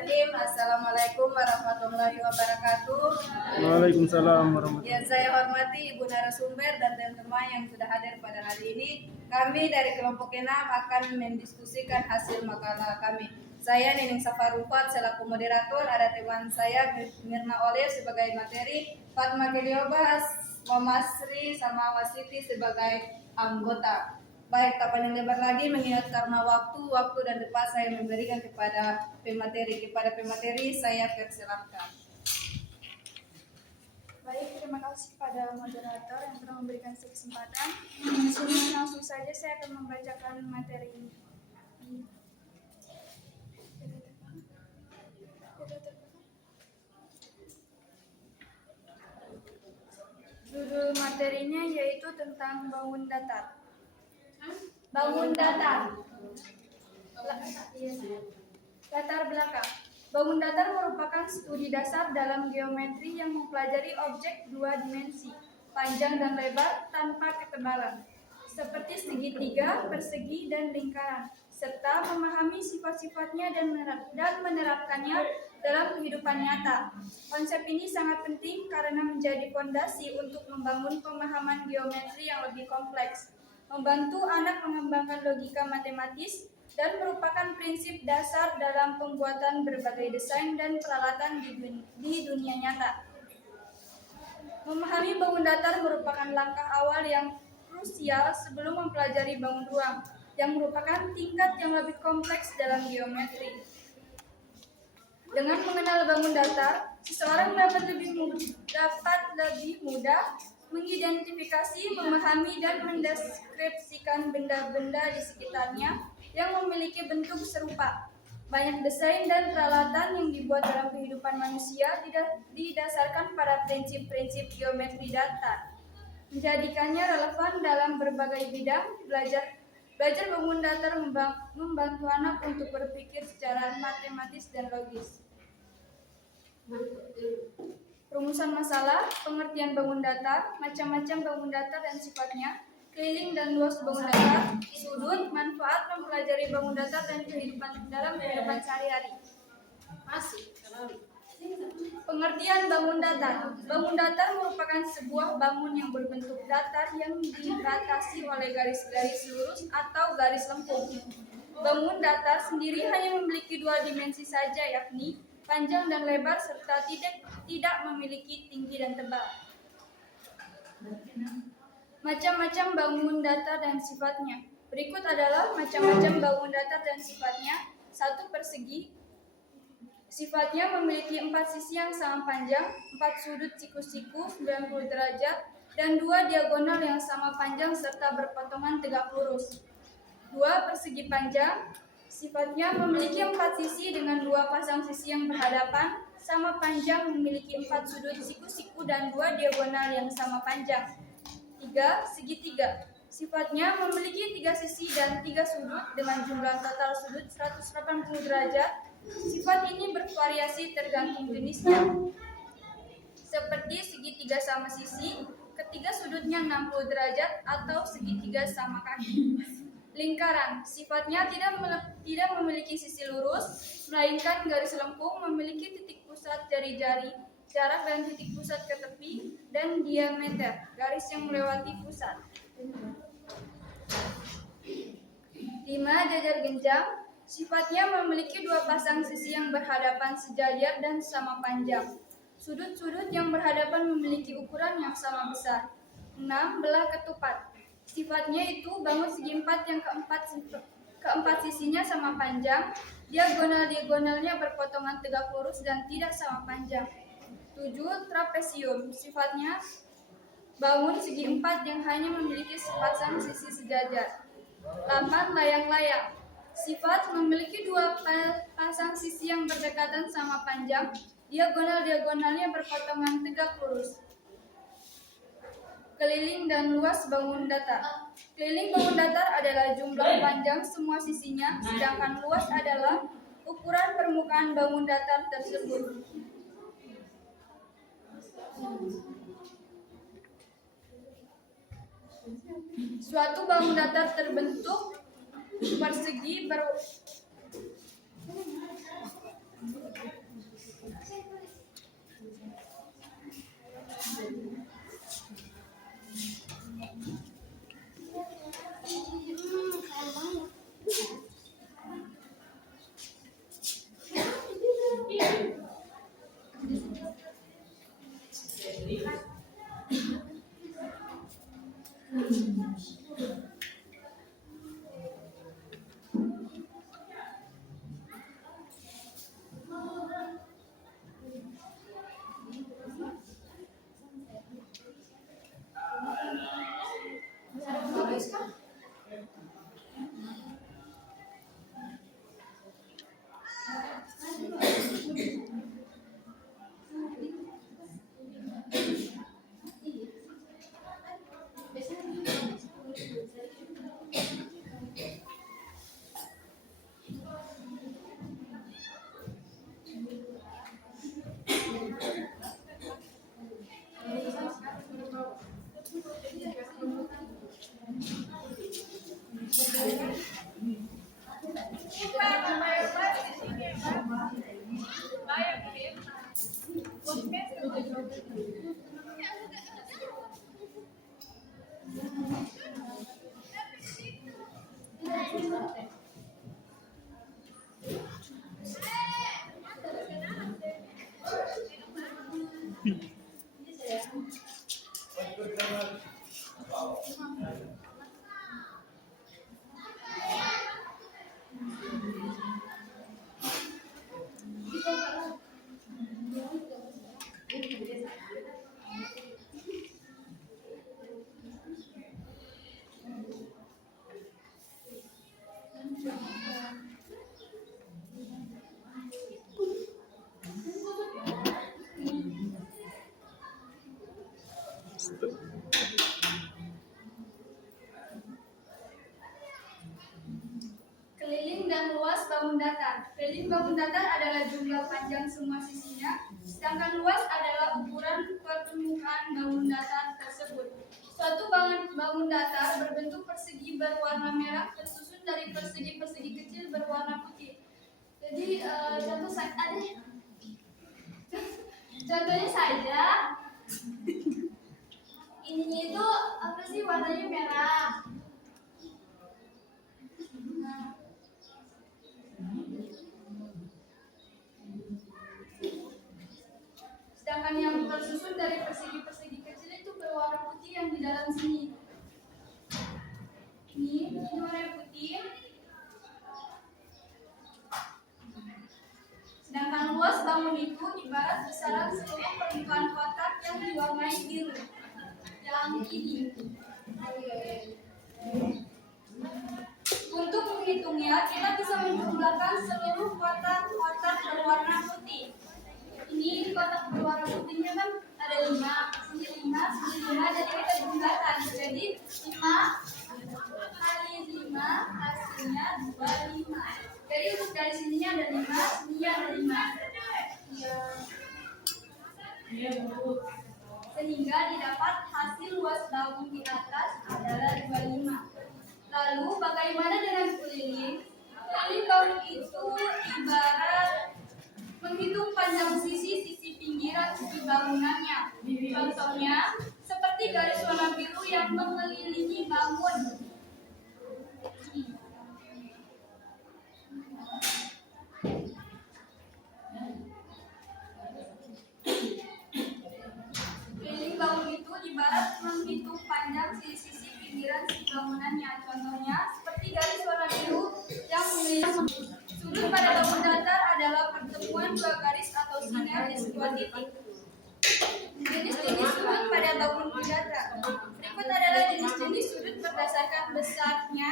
Bismillahirrahmanirrahim. Assalamualaikum warahmatullahi wabarakatuh. Waalaikumsalam warahmatullahi Yang saya hormati Ibu narasumber dan teman-teman yang sudah hadir pada hari ini. Kami dari kelompok 6 akan mendiskusikan hasil makalah kami. Saya Nining Safarufat selaku moderator, ada teman saya Mirna Olive sebagai materi, Fatma Keliobas, Mama Sri sama Wasiti sebagai anggota. Baik, tak panjang lebar lagi mengingat karena waktu dan tempat saya memberikan kepada pemateri. Saya persilahkan. Baik, terima kasih kepada moderator yang telah memberikan saya kesempatan. Di sini langsung saja saya akan membacakan materi ini. Judul materinya yaitu tentang bangun datar. Bangun datar. Latar belakang. Bangun datar merupakan studi dasar dalam geometri yang mempelajari objek dua dimensi, panjang dan lebar tanpa ketebalan, seperti segitiga, persegi, dan lingkaran, serta memahami sifat-sifatnya dan menerapkannya dalam kehidupan nyata. Konsep ini sangat penting karena menjadi fondasi untuk membangun pemahaman geometri yang lebih kompleks, membantu anak mengembangkan logika matematis, dan merupakan prinsip dasar dalam pembuatan berbagai desain dan peralatan di dunia nyata. Memahami bangun datar merupakan langkah awal yang krusial sebelum mempelajari bangun ruang, yang merupakan tingkat yang lebih kompleks dalam geometri. Dengan mengenal bangun datar, seseorang dapat lebih mudah mengidentifikasi, memahami, dan mendeskripsikan benda-benda di sekitarnya yang memiliki bentuk serupa. Banyak desain dan peralatan yang dibuat dalam kehidupan manusia didasarkan pada prinsip-prinsip geometri datar, menjadikannya relevan dalam berbagai bidang. Belajar bangun datar membantu anak untuk berpikir secara matematis dan logis. Rumusan masalah, pengertian bangun datar, macam-macam bangun datar dan sifatnya, keliling dan luas bangun datar, sudut, manfaat mempelajari bangun datar dan dalam kehidupan sehari-hari. Pengertian bangun datar. Bangun datar merupakan sebuah bangun yang berbentuk datar yang dibatasi oleh garis-garis lurus atau garis lengkung. Bangun datar sendiri hanya memiliki dua dimensi saja, yakni panjang dan lebar, serta tidak memiliki tinggi dan tebal. Macam-macam bangun datar dan sifatnya. Berikut adalah macam-macam bangun datar dan sifatnya. 1. Persegi. Sifatnya memiliki 4 sisi yang sama panjang, 4 sudut siku-siku 90 derajat, dan 2 diagonal yang sama panjang serta berpotongan tegak lurus. 2. Persegi panjang. Sifatnya memiliki 4 sisi dengan 2 pasang sisi yang berhadapan, sama panjang, memiliki 4 sudut siku-siku dan 2 diagonal yang sama panjang. 3. Segitiga. Sifatnya memiliki 3 sisi dan 3 sudut dengan jumlah total sudut 180 derajat. Sifat ini bervariasi tergantung jenisnya, seperti segitiga sama sisi, ketiga sudutnya 60 derajat, atau segitiga sama kaki. Lingkaran. Sifatnya tidak memiliki sisi lurus, melainkan garis lengkung, memiliki titik pusat jari-jari, jarak dan titik pusat ke tepi, dan diameter, garis yang melewati pusat. 5. Jajar genjang. Sifatnya memiliki 2 pasang sisi yang berhadapan sejajar dan sama panjang. Sudut-sudut yang berhadapan memiliki ukuran yang sama besar. 6. Belah ketupat. Sifatnya itu bangun segi 4 yang keempat sisinya sama panjang, diagonalnya berpotongan tegak lurus dan tidak sama panjang. 7. Trapesium. Sifatnya bangun segi 4 yang hanya memiliki sepasang sisi sejajar. 8. Layang-layang. Sifat memiliki 2 pasang sisi yang berdekatan sama panjang, diagonalnya berpotongan tegak lurus. Keliling dan luas bangun datar. Keliling bangun datar adalah jumlah panjang semua sisinya, sedangkan luas adalah ukuran permukaan bangun datar tersebut. Suatu bangun datar terbentuk persegi Keliling dan luas bangun datar. Keliling bangun datar adalah jumlah panjang semua sisinya, sedangkan luas adalah ukuran permukaan bangun datar tersebut. Suatu bangun datar berbentuk persegi berwarna merah tersusun dari persegi-persegi kecil berwarna putih. Jadi contohnya saja ini itu apa sih, warnanya merah. Nah, sedangkan yang tersusun dari persegi-persegi kecil itu berwarna putih yang di dalam sini. Ini warna putih. Sedangkan luas bangun itu ibarat besaran seluruh permukaan kotak yang diwarnai biru. Yang ini. Untuk menghitungnya, kita bisa menjumlahkan seluruh kotak-kotak berwarna putih. Ini kotak berwarna putihnya kan ada 5, sini 5, sini 5, jadi kita jumlahkan. Jadi 5 kali 5 hasilnya 25. Jadi untuk dari sininya ada 5, sininya ada 5. Sehingga didapat hasil luas bangun di atas adalah 25. Lalu bagaimana dengan keliling? Keliling bangun itu ibarat menghitung panjang sisi-sisi pinggiran sisi bangunannya. Contohnya seperti garis warna biru yang mengelilingi bangun. Keliling bangun itu ibarat menghitung panjang sisi-sisi pinggiran sisi bangunannya. Contohnya seperti garis warna biru yang mengelilingi. Sudut pada bangun datar adalah pertemuan dua garis atau sinar di sebuah titik. Jenis-jenis sudut pada bangun datar. Berikut adalah jenis-jenis sudut berdasarkan besarnya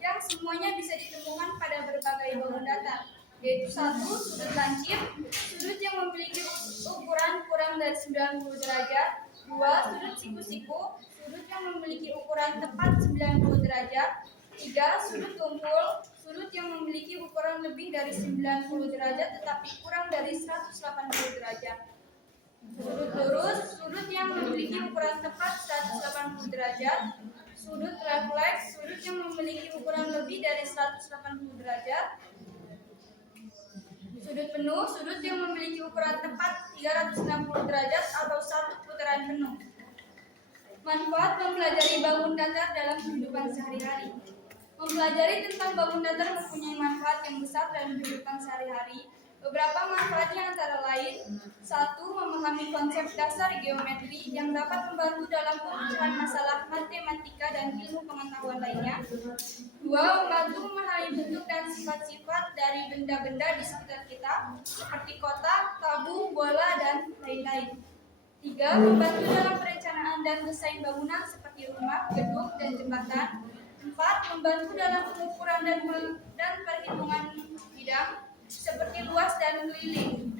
yang semuanya bisa ditemukan pada berbagai bangun datar, yaitu 1. Sudut lancip, sudut yang memiliki ukuran kurang dari 90 derajat. 2. Sudut siku-siku, sudut yang memiliki ukuran tepat 90 derajat. 3. Sudut tumpul, sudut yang memiliki ukuran lebih dari 90 derajat tetapi kurang dari 180 derajat. Sudut lurus, sudut yang memiliki ukuran tepat 180 derajat. Sudut refleks, sudut yang memiliki ukuran lebih dari 180 derajat. Sudut penuh, sudut yang memiliki ukuran tepat 360 derajat atau 1 putaran penuh. Manfaat mempelajari bangun datar dalam kehidupan sehari-hari. Mempelajari tentang bangun datar mempunyai manfaat yang besar dalam kehidupan sehari-hari. Beberapa manfaatnya antara lain: 1. Memahami konsep dasar geometri yang dapat membantu dalam pemecahan masalah matematika dan ilmu pengetahuan lainnya. 2. Membantu memahami bentuk dan sifat-sifat dari benda-benda di sekitar kita, seperti kotak, tabung, bola, dan lain-lain. 3. Membantu dalam perencanaan dan desain bangunan seperti rumah, gedung, dan jembatan. 4. Membantu dalam pengukuran dan perhitungan bidang seperti luas dan keliling.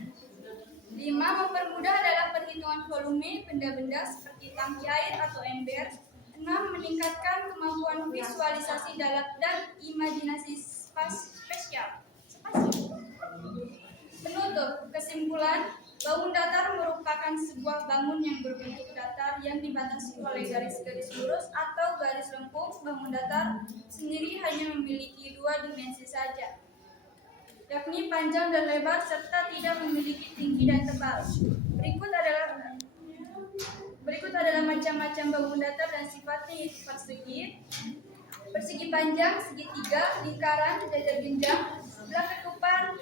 5. Mempermudah dalam perhitungan volume benda-benda seperti tangki air atau ember. 6. Meningkatkan kemampuan visualisasi dan imajinasi spasial. Penutup. Kesimpulan, bangun datar merupakan sebuah bangun yang berbentuk datar yang dibatasi oleh garis-garis lurus atau garis lengkung. Bangun datar sendiri hanya memiliki 2 dimensi saja, yakni panjang dan lebar, serta tidak memiliki tinggi dan tebal. Berikut adalah macam-macam bangun datar dan sifatnya, yaitu persegi panjang, segitiga, lingkaran, jajar genjang, belah ketupan,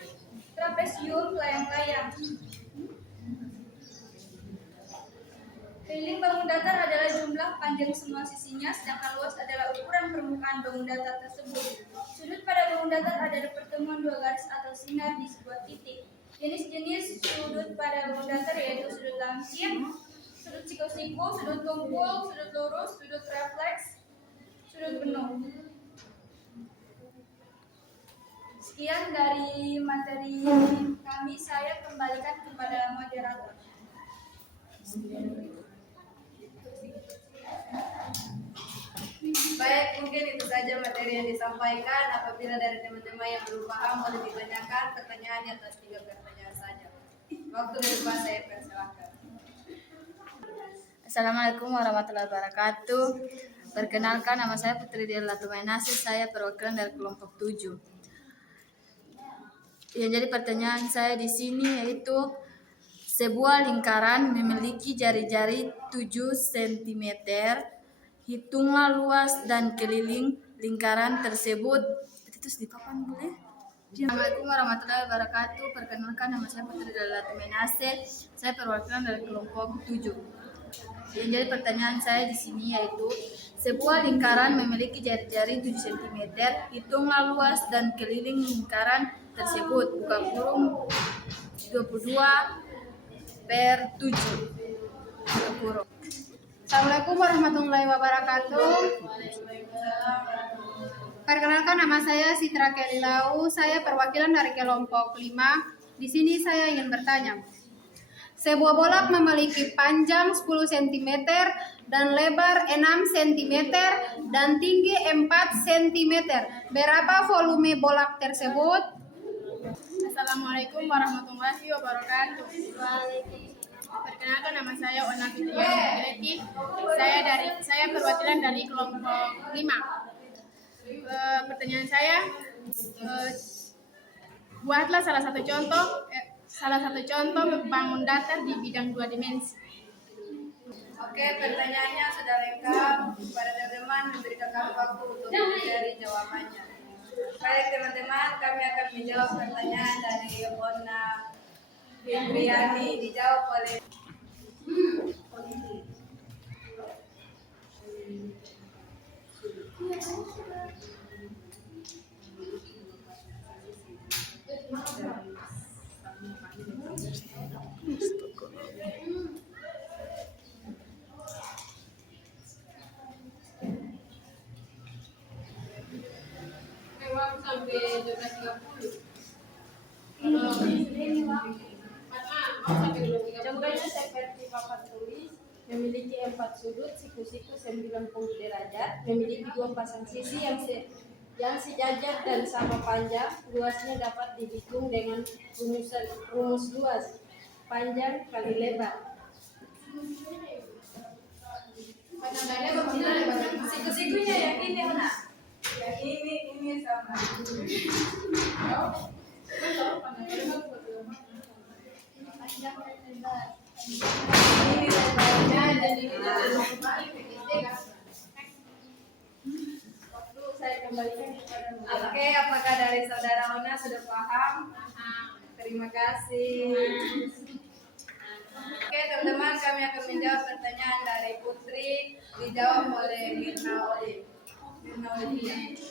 trapesium, layang-layang. Keliling bangun datar adalah jumlah panjang semua sisinya, sedangkan luas adalah ukuran permukaan bangun datar tersebut. Sudut pada bangun datar adalah pertemuan dua garis atau sinar di sebuah titik. Jenis-jenis sudut pada bangun datar yaitu sudut langsir, sudut siku-siku, sudut tumpul, sudut lurus, sudut refleks, sudut penuh. Sekian dari materi kami, saya kembalikan kepada moderator. Baik, mungkin itu saja materi yang disampaikan. Apabila dari teman-teman yang belum paham boleh ditanyakan pertanyaannya atas 3 pertanyaan saja. Waktu dari Pak saya persilahkan. Assalamualaikum warahmatullahi wabarakatuh. Perkenalkan, nama saya Putri Diela Tumainasih, saya perwakilan dari kelompok 7. Yang jadi pertanyaan saya di sini yaitu sebuah lingkaran memiliki jari-jari 7 cm. Hitunglah luas dan keliling lingkaran tersebut. Terus di papan boleh? Assalamualaikum warahmatullahi wabarakatuh. Perkenalkan, nama saya Putri Diela Tumainasih, saya perwakilan dari kelompok 7. Yang jadi pertanyaan saya di sini yaitu sebuah lingkaran memiliki jari-jari 7 cm. Hitunglah luas dan keliling lingkaran tersebut. Buka kurung 22/7. Buka kurung. Assalamualaikum warahmatullahi wabarakatuh. Perkenalkan, nama saya Sitra Kelilau, saya perwakilan dari kelompok 5. Di sini saya ingin bertanya. Sebuah bolak memiliki panjang 10 cm dan lebar 6 cm dan tinggi 4 cm. Berapa volume bolak tersebut? Assalamualaikum warahmatullahi wabarakatuh. Perkenalkan, nama saya Ona Fitria Nugreti. Saya perwakilan dari kelompok 5. Pertanyaan saya, buatlah salah satu contoh bangun datar di bidang 2 dimensi. Oke, pertanyaannya sudah lengkap. Pada teman-teman memberikan kami waktu untuk mencari jawabannya. Baik teman-teman, kami akan menjawab pertanyaan dari Ona Fitriani. Dijawab oleh Contohnya seperti papan tulis, memiliki 4 sudut, siku-siku 90 derajat, memiliki 2 pasang sisi yang sejajar dan sama panjang. Luasnya dapat dihitung dengan rumus luas panjang kali lebar. siku-sikunya yang ini, Ona. Yang ini sama. Ini lebarnya dan ini Saya kembalikan kepada Oke, apakah dari saudara Ona sudah paham? Terima kasih. Oke teman-teman, kami akan menjawab pertanyaan dari Putri, dijawab oleh Mirna Olive. Mirna Olive.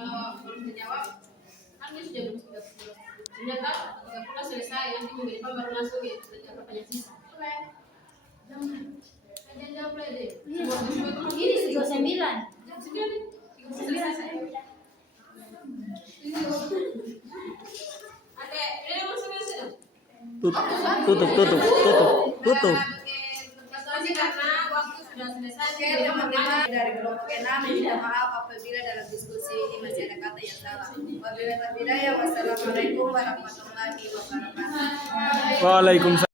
kalau menjawab kan ini sudah ternyata 30 selesai, nanti minggu depan baru langsung ya pertanyaan sisa. Jangan jawab deh. Ini sudah 9. Selesai. Oke, ini masuk sudah. Tutup. Karena waktu sudah selesai. Oke teman-teman dari kelompok 6, minta maaf apabila dalam diskusi ini masih ada kata yang salah. Wabillahi taufiq hidayah. Wassalamualaikum warahmatullahi wabarakatuh. Waalaikumsalam.